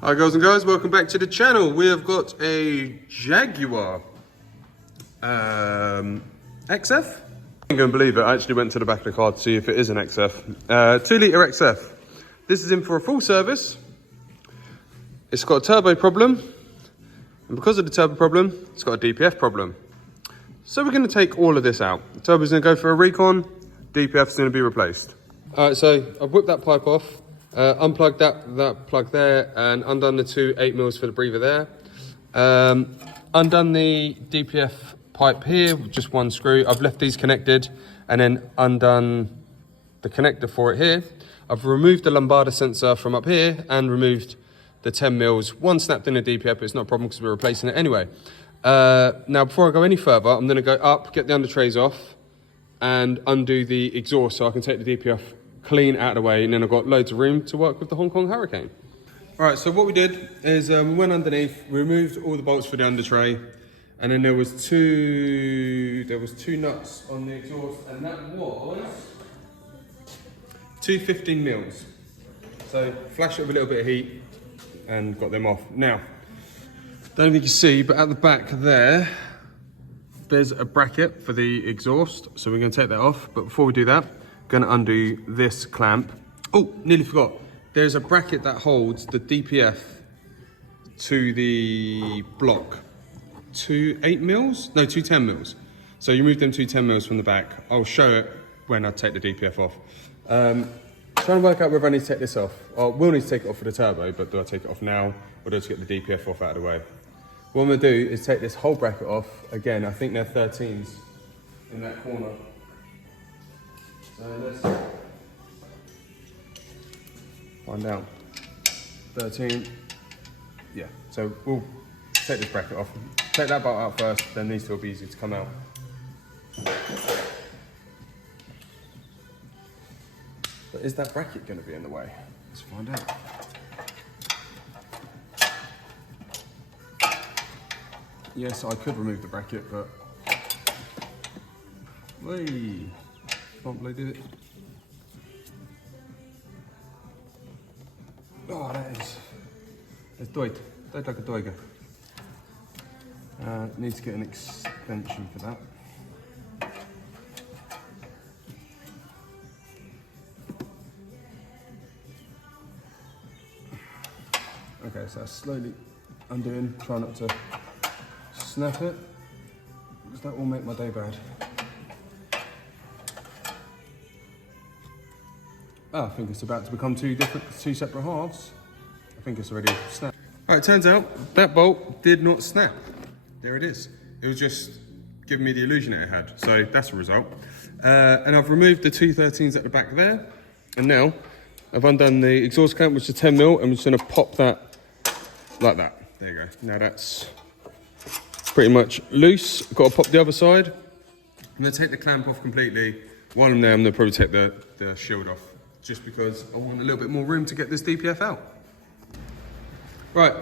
Hi girls and guys, welcome back to the channel. We have got a Jaguar XF. I'm going to believe it, I actually went to the back of the car to see if it is an XF. 2 litre XF. This is in for a full service. It's got a turbo problem, and because of the turbo problem, it's got a DPF problem. So we're going to take all of this out. The turbo's going to go for a recon, DPF's going to be replaced. Alright, so I've whipped that pipe off. Unplugged that plug there and undone the two 8mm for the breather there. Undone the DPF pipe here with just one screw. I've left these connected and then undone the connector for it here. I've removed the lambada sensor from up here and removed the 10mm. One snapped in the DPF, but it's not a problem because we're replacing it anyway. Now before I go any further, I'm going to go up, get the under trays off and undo the exhaust so I can take the DPF clean out of the way, and then I've got loads of room to work with the Hong Kong Hurricane. All right, so what we did is we went underneath, we removed all the bolts for the under tray, and then there was two nuts on the exhaust, and that was two 15mm. So flashed it with a little bit of heat and got them off. Now, don't know if you can see, but at the back there's a bracket for the exhaust, so we're going to take that off. But before we do that, going to undo this clamp. Oh, nearly forgot. There's a bracket that holds the DPF to the block. Two 8mm? No, two 10mm. So you remove them two 10mm from the back. I'll show it when I take the DPF off. Trying to work out whether I need to take this off. I will need to take it off for the turbo, but do I take it off now or do I just get the DPF off out of the way? What I'm going to do is take this whole bracket off. Again, I think they're 13s in that corner. So let's find out. 13. Yeah, so we'll take this bracket off. Take that bolt out first, then these two will be easy to come out. But is that bracket going to be in the way? Let's find out. Yes, I could remove the bracket, but... Whee! Can't believe it. Oh, that is... It's doid like a doiger. Needs to get an extension for that. Okay, so slowly undoing, try not to snap it, because that will make my day bad. Oh, I think it's about to become two separate halves. I think it's already snapped. All right, turns out that bolt did not snap. There it is. It was just giving me the illusion that it had. So that's a result. And I've removed the two 13s at the back there. And now I've undone the exhaust clamp, which is 10mm, and I'm just gonna pop that like that. There you go. Now that's pretty much loose. Got to pop the other side. I'm gonna take the clamp off completely. While I'm there, I'm gonna probably take the shield off, just because I want a little bit more room to get this DPF out. Right,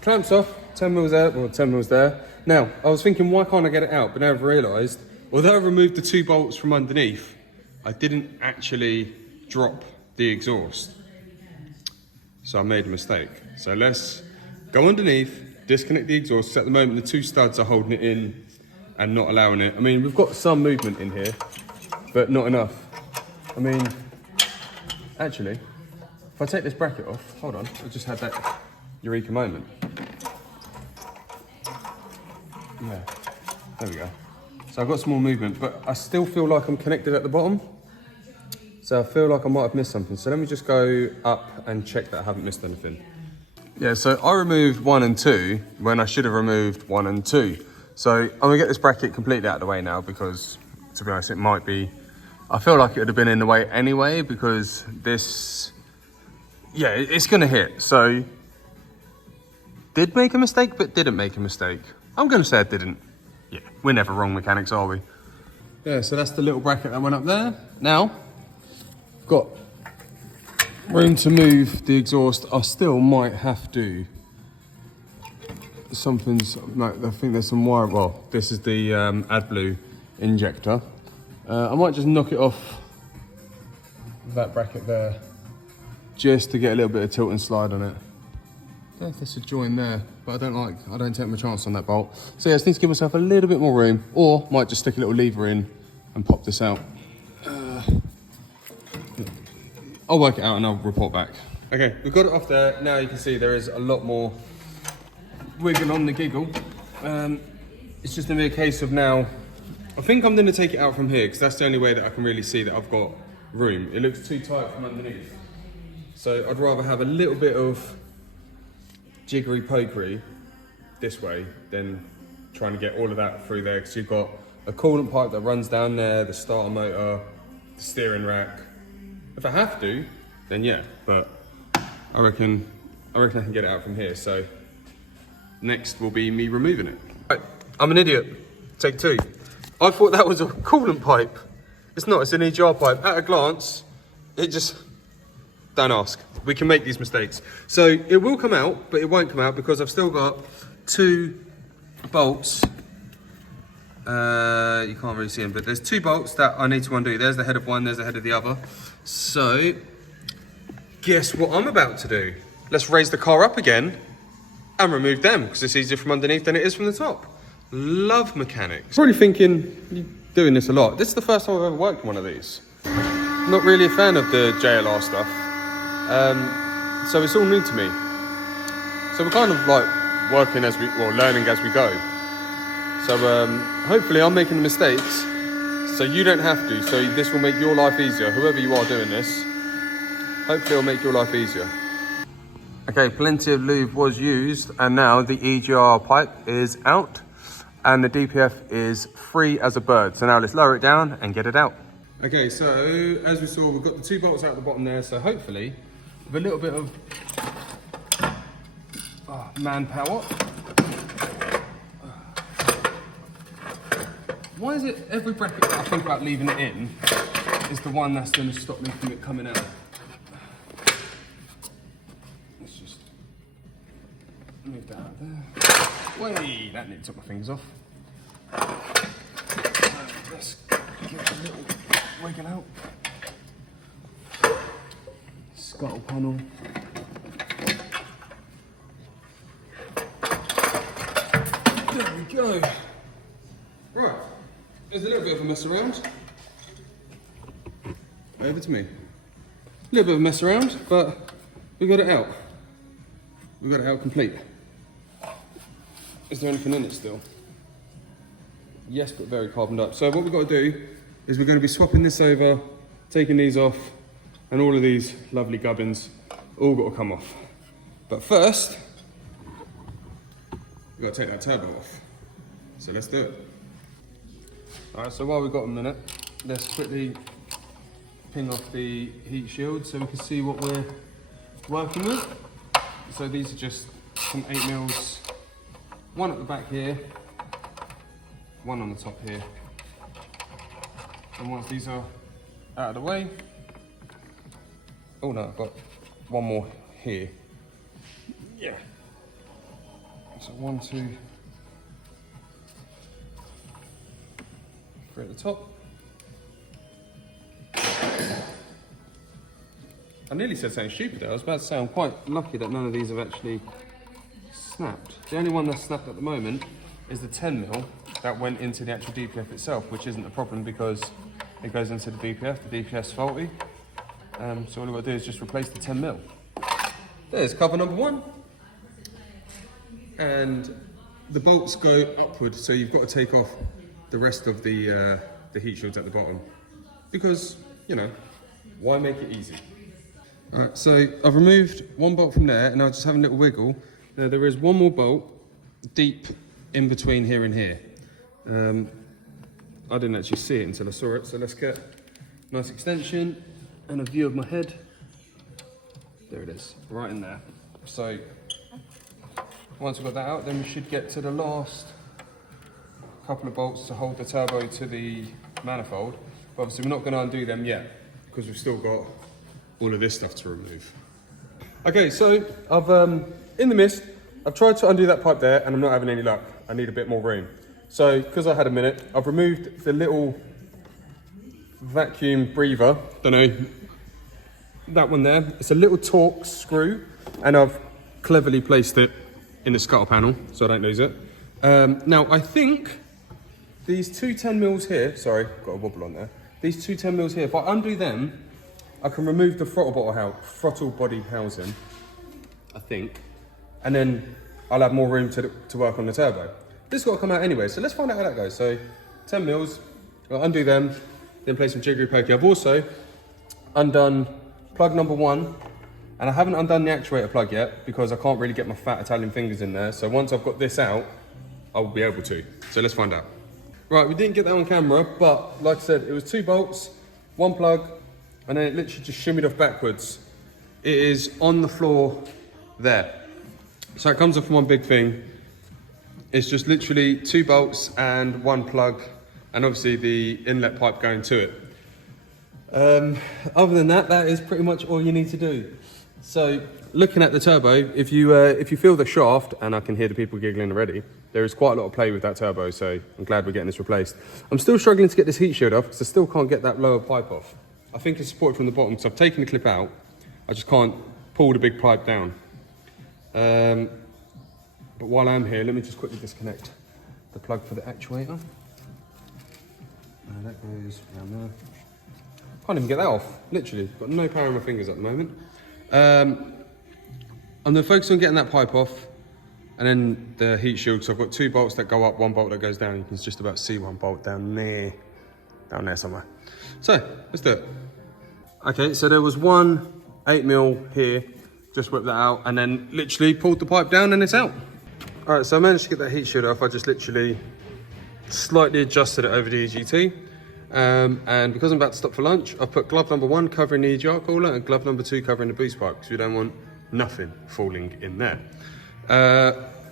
clamp's off, 10mm there, well 10mm there. Now, I was thinking, why can't I get it out? But now I've realised, although I removed the two bolts from underneath, I didn't actually drop the exhaust. So I made a mistake. So let's go underneath, disconnect the exhaust, because at the moment the two studs are holding it in and not allowing it. I mean, we've got some movement in here, but not enough. I mean, actually, if I take this bracket off, hold on, I just had that eureka moment. Yeah, there we go. So I've got some more movement, but I still feel like I'm connected at the bottom. So I feel like I might have missed something. So let me just go up and check that I haven't missed anything. Yeah, so I removed 1 and 2 when I should have removed 1 and 2. So I'm gonna get this bracket completely out of the way now, because to be honest, it might be, I feel like it would have been in the way anyway, because this, yeah, it's gonna hit. So did make a mistake, but didn't make a mistake. I'm gonna say I didn't. Yeah, we're never wrong mechanics, are we? Yeah, so that's the little bracket that went up there. Now, got room to move the exhaust. I still might have to, I think there's some wire, well, this is the AdBlue injector. I might just knock it off that bracket there, just to get a little bit of tilt and slide on it. there's a join there, but I don't take my chance on that bolt. So yeah, I just need to give myself a little bit more room, or might just stick a little lever in and pop this out. I'll work it out and I'll report back. Okay, we've got it off there. Now you can see there is a lot more wiggle on the giggle. It's just gonna be a case of now, I think I'm gonna take it out from here because that's the only way that I can really see that I've got room. It looks too tight from underneath. So I'd rather have a little bit of jiggery pokery this way than trying to get all of that through there, because you've got a coolant pipe that runs down there, the starter motor, the steering rack. If I have to, then yeah, but I reckon I can get it out from here. So next will be me removing it. Right, I'm an idiot. Take two. I thought that was a coolant pipe. It's not, it's an EGR pipe. At a glance, it just, don't ask. We can make these mistakes. So it will come out, but it won't come out because I've still got two bolts. You can't really see them, but there's two bolts that I need to undo. There's the head of one, there's the head of the other. So, guess what I'm about to do? Let's raise the car up again and remove them, because it's easier from underneath than it is from the top. Love mechanics. Probably thinking, you're doing this a lot. This is the first time I've ever worked on one of these. Not really a fan of the JLR stuff. So it's all new to me. So we're kind of like working as learning as we go. So hopefully I'm making the mistakes so you don't have to. So this will make your life easier. Whoever you are doing this, hopefully it'll make your life easier. Okay, plenty of lube was used, and now the EGR pipe is out and the DPF is free as a bird. So now let's lower it down and get it out. Okay, so as we saw, we've got the two bolts out the bottom there. So hopefully with a little bit of manpower. Why is it every bracket that I think about leaving it in is the one that's going to stop me from it coming out? Let's just move that out there. Wait, that nearly took my fingers off. Let's get a little wiggle out. Scuttle panel. There we go. Right. There's a little bit of a mess around. Over to me. A little bit of a mess around, but we got it out. We got it out complete. Is there anything in it still? Yes, but very carboned up. So what we've got to do is we're going to be swapping this over, taking these off, and all of these lovely gubbins all got to come off. But first, we've got to take that turbo off. So let's do it. Alright, so while we've got a minute, let's quickly ping off the heat shield so we can see what we're working with. So these are just some 8mm, one at the back here, one on the top here. And once these are out of the way, oh no, I've got one more here. Yeah. So 1, 2, 3 at the top. I nearly said something stupid there. I was about to say I'm quite lucky that none of these have actually snapped. The only one that's snapped at the moment is the 10mm that went into the actual DPF itself, which isn't a problem because it goes into the DPF. The DPF's faulty. So all we've got to do is just replace the 10mm. There's cover number 1. And the bolts go upward, so you've got to take off the rest of the heat shields at the bottom. Because, you know, why make it easy? Alright, so I've removed one bolt from there and I'll just have a little wiggle. Now there is one more bolt deep in between here and here. I didn't actually see it until I saw it, so let's get a nice extension and a view of my head. There it is, right in there. So once we've got that out, then we should get to the last couple of bolts to hold the turbo to the manifold. But obviously we're not going to undo them yet because we've still got all of this stuff to remove. Okay, so I've in the mist, I've tried to undo that pipe there and I'm not having any luck. I need a bit more room. So because I had a minute, I've removed the little vacuum breather, don't know, that one there. It's a little Torx screw and I've cleverly placed it in the scuttle panel so I don't lose it. Now I think these two 10mm here, sorry, got a wobble on there. These two 10mm here, if I undo them, I can remove the throttle body housing, I think, and then I'll have more room to work on the turbo. This has got to come out anyway, so let's find out how that goes. So 10mm, I'll undo them, then play some jiggery pokey. I've also undone plug number 1, and I haven't undone the actuator plug yet because I can't really get my fat Italian fingers in there. So once I've got this out, I'll be able to. So let's find out. Right, we didn't get that on camera, but like I said, it was 2 bolts, 1 plug, and then it literally just shimmied off backwards. It is on the floor there. So it comes off from one big thing. It's just literally 2 bolts and 1 plug, and obviously the inlet pipe going to it. Other than that, that is pretty much all you need to do. So looking at the turbo, if you feel the shaft, and I can hear the people giggling already, there is quite a lot of play with that turbo, so I'm glad we're getting this replaced. I'm still struggling to get this heat shield off because I still can't get that lower pipe off. I think it's supported from the bottom because I've taken the clip out. I just can't pull the big pipe down. But while I'm here, let me just quickly disconnect the plug for the actuator. That goes around there. Can't even get that off, literally. Got no power in my fingers at the moment. I'm going to focus on getting that pipe off, and then the heat shield. So I've got 2 bolts that go up, 1 bolt that goes down. You can just about see 1 bolt down there somewhere. So let's do it. Okay, so there was 1 8mm here, just whipped that out, and then literally pulled the pipe down and it's out. All right, so I managed to get that heat shield off. I just literally slightly adjusted it over the EGT. And because I'm about to stop for lunch, I've put glove number 1 covering the EGR cooler and glove number 2 covering the boost pipe, because we don't want nothing falling in there.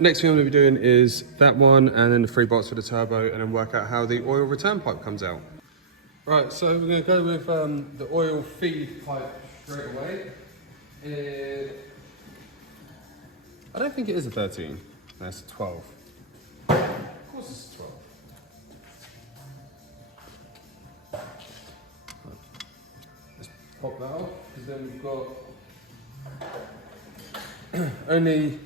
Next thing I'm going to be doing is that one, and then the 3 bolts for the turbo, and then work out how the oil return pipe comes out. Right, so we're going to go with the oil feed pipe straight away. I don't think it is a 13. No, it's a 12. Of course it's a 12. Let's pop that off, because then we've got only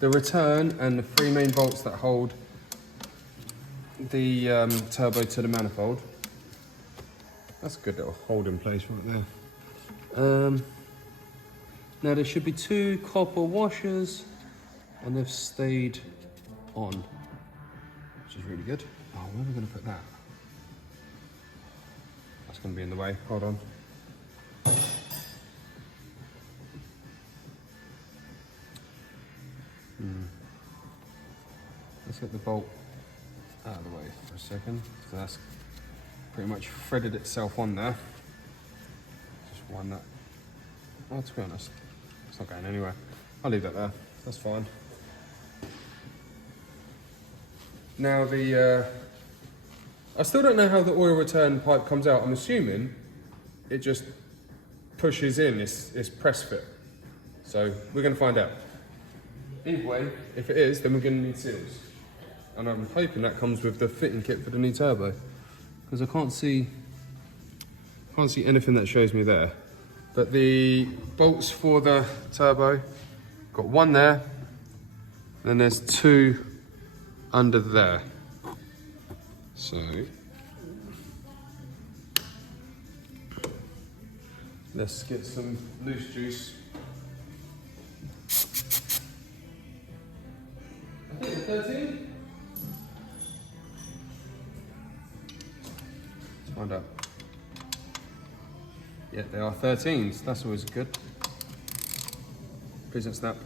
the return and the 3 main bolts that hold the turbo to the manifold. That's a good little holding place right there. Now there should be 2 copper washers, and they've stayed on, which is really good. Oh, where are we going to put that? That's going to be in the way. Hold on. Let's get the bolt out of the way for a second. So that's pretty much threaded itself on there. Just wind that. Oh, to be honest, it's not going anywhere. I'll leave that there. That's fine. Now I still don't know how the oil return pipe comes out. I'm assuming it just pushes in. It's press fit. So we're going to find out. Either way, if it is, then we're going to need seals. And I'm hoping that comes with the fitting kit for the new turbo, because I can't see anything that shows me there. But the bolts for the turbo, got 1 there, and then there's 2 under there. So let's get some loose juice. I think it's 13. Let's find out. Yeah, they are 13s. That's always good. Please don't snap.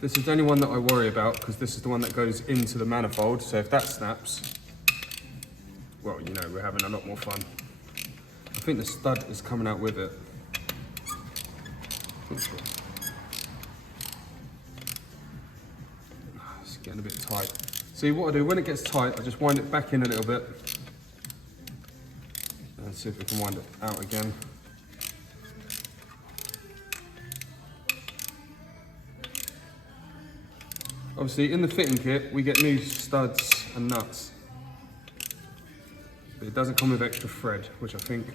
This is the only one that I worry about, because this is the one that goes into the manifold. So if that snaps, well, you know, we're having a lot more fun. I think the stud is coming out with it. It's getting a bit tight. See, what I do, when it gets tight, I just wind it back in a little bit. And see if we can wind it out again. Obviously, in the fitting kit, we get new studs and nuts. But it doesn't come with extra thread, which I think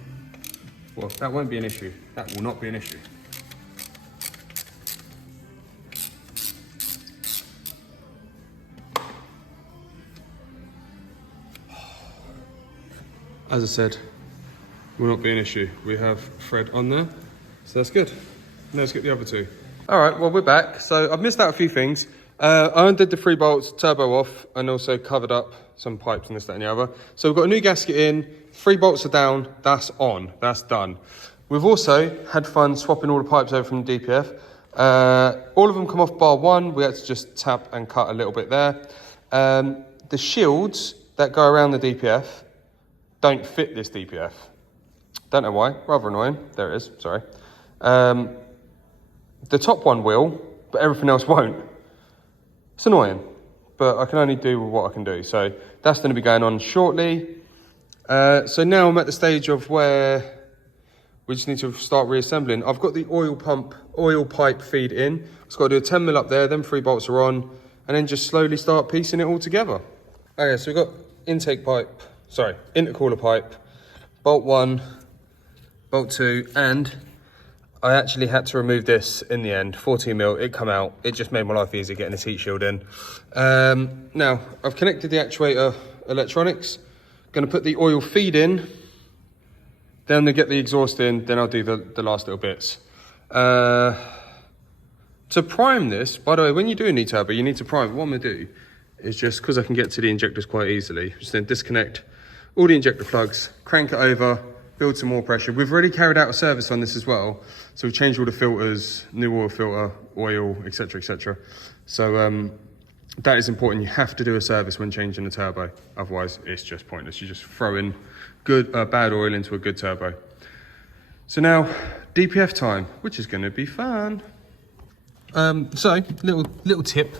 Well, that won't be an issue. That will not be an issue. As I said, will not be an issue. We have thread on there, so that's good. Now let's get the other two. All right, well, we're back. So I've missed out a few things. I undid the 3 bolts, turbo off, and also covered up some pipes and this, that, and the other. So we've got a new gasket in, 3 bolts are down, that's on, that's done. We've also had fun swapping all the pipes over from the DPF. All of them come off bar 1. We had to just tap and cut a little bit there. The shields that go around the DPF don't fit this DPF. Don't know why, rather annoying. There it is, sorry. The top one will, but everything else won't. It's annoying, but I can only do what I can do. So that's going to be going on shortly. So now I'm at the stage of where we just need to start reassembling. I've got the oil pipe feed in. It's got to do a 10 mil up there, then 3 bolts are on, and then just slowly start piecing it all together. Okay, so we've got intercooler pipe, bolt 1, bolt 2, and I actually had to remove this in the end, 14 mil, it come out. It just made my life easier getting this heat shield in. Now, I've connected the actuator electronics. Gonna put the oil feed in, then I'm gonna get the exhaust in, then I'll do the last little bits. To prime this, by the way, when you do a new turbo, you need to prime. What I'm gonna do is just, because I can get to the injectors quite easily, just then disconnect all the injector plugs, crank it over, build some more pressure. We've already carried out a service on this as well. So we've changed all the filters, new oil filter, oil, etc., etc. So that is important. You have to do a service when changing the turbo. Otherwise, it's just pointless. You just throw in bad oil into a good turbo. So now, DPF time, which is going to be fun. So, little tip.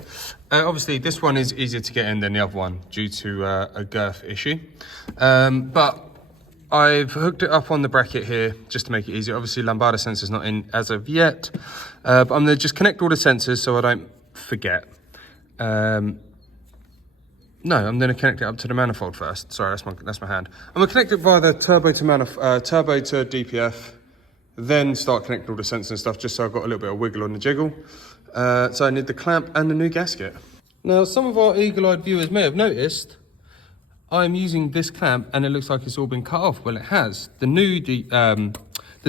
Obviously, this one is easier to get in than the other one due to a girth issue. But I've hooked it up on the bracket here just to make it easier. Obviously, lambada sensor's not in as of yet. But I'm going to just connect all the sensors so I don't forget. No, I'm going to connect it up to the manifold first. Sorry, that's my hand. I'm going to connect it via the turbo to DPF, then start connecting all the sensors and stuff, just so I've got a little bit of wiggle on the jiggle. So I need the clamp and the new gasket. Now, some of our eagle-eyed viewers may have noticed I'm using this clamp and it looks like it's all been cut off. Well, it has. The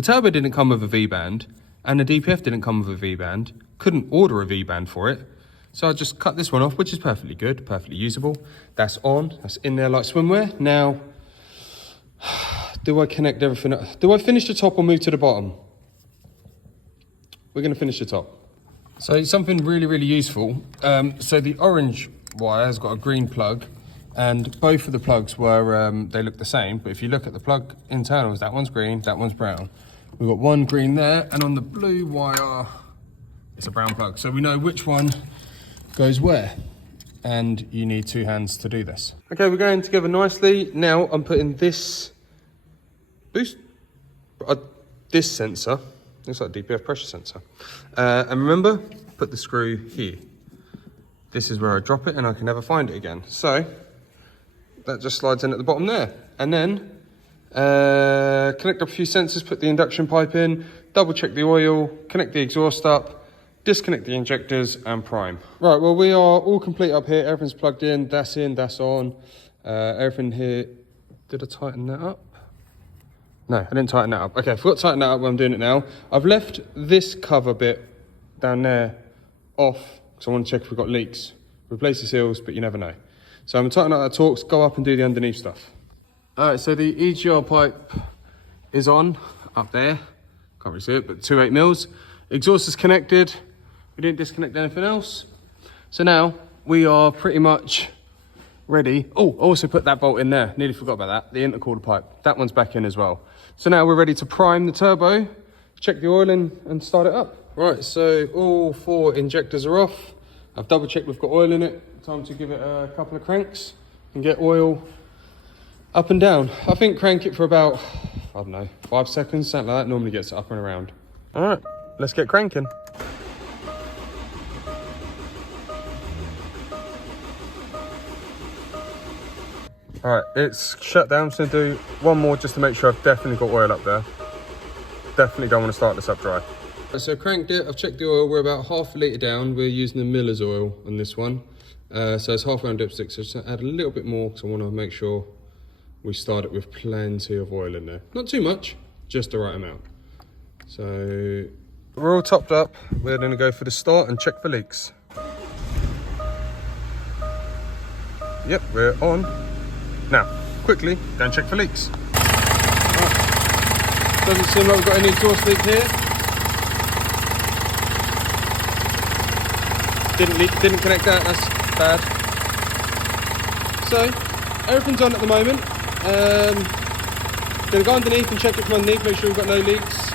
turbo didn't come with a V-band and the DPF didn't come with a V-band. Couldn't order a V-band for it. So I just cut this one off, which is perfectly good, perfectly usable. That's on, that's in there like swimwear. Now, do I connect everything up? Do I finish the top or move to the bottom? We're gonna finish the top. So something really, really useful. So the orange wire has got a green plug and both of the plugs were, they look the same, but if you look at the plug internals, that one's green, that one's brown. We've got one green there, and on the blue wire, it's a brown plug. So we know which one goes where, and you need 2 hands to do this. Okay, we're going together nicely. Now I'm putting this this sensor, looks like a DPF pressure sensor. And remember, put the screw here. This is where I drop it and I can never find it again. So that just slides in at the bottom there. And then connect up a few sensors, put the induction pipe in, double check the oil, connect the exhaust up, disconnect the injectors and prime. Right, well, we are all complete up here. Everything's plugged in, that's on. Everything here, did I tighten that up? No, I didn't tighten that up. Okay, I forgot to tighten that up when I'm doing it now. I've left this cover bit down there off because I want to check if we've got leaks. Replace the seals, but you never know. So I'm tightening out the Torx, go up and do the underneath stuff. All right, so the EGR pipe is on up there. Can't really see it, but 2 8mm. Exhaust is connected. We didn't disconnect anything else. So now we are pretty much ready. Oh, I also put that bolt in there. Nearly forgot about that. The intercooler pipe. That one's back in as well. So now we're ready to prime the turbo, check the oil in and start it up. Right, so all 4 injectors are off. I've double checked we've got oil in it. Time to give it a couple of cranks and get oil up and down. I think crank it for about, I don't know, 5 seconds, something like that. Normally gets it up and around. All right, let's get cranking. All right, it's shut down. I'm just gonna do one more just to make sure I've definitely got oil up there. definitely don't want to start this up dry. So cranked it, I've checked the oil, we're about half a litre down. We're using the Miller's oil on this one. So it's halfway on dipstick, so just add a little bit more because I want to make sure we start it with plenty of oil in there. Not too much, just the right amount. So we're all topped up. We're going to go for the start and check for leaks. Yep, we're on. Now, quickly, go and check for leaks. Right. Doesn't seem like we've got any exhaust leak here. Didn't connect that, that's bad. So, everything's on at the moment. Gonna go underneath and check it from underneath, make sure we've got no leaks.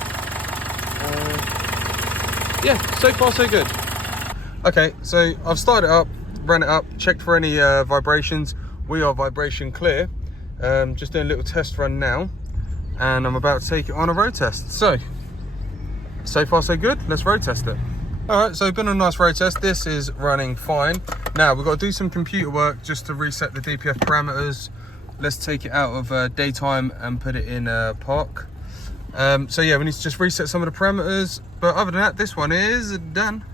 Yeah, so far so good. Okay, so I've started it up, ran it up, checked for any vibrations. We are vibration clear. Just doing a little test run now, and I'm about to take it on a road test. So far so good, let's road test it. All right, so been on a nice road test. This is running fine. Now we've got to do some computer work just to reset the DPF parameters. Let's take it out of daytime and put it in park. So yeah, we need to just reset some of the parameters. But other than that, this one is done.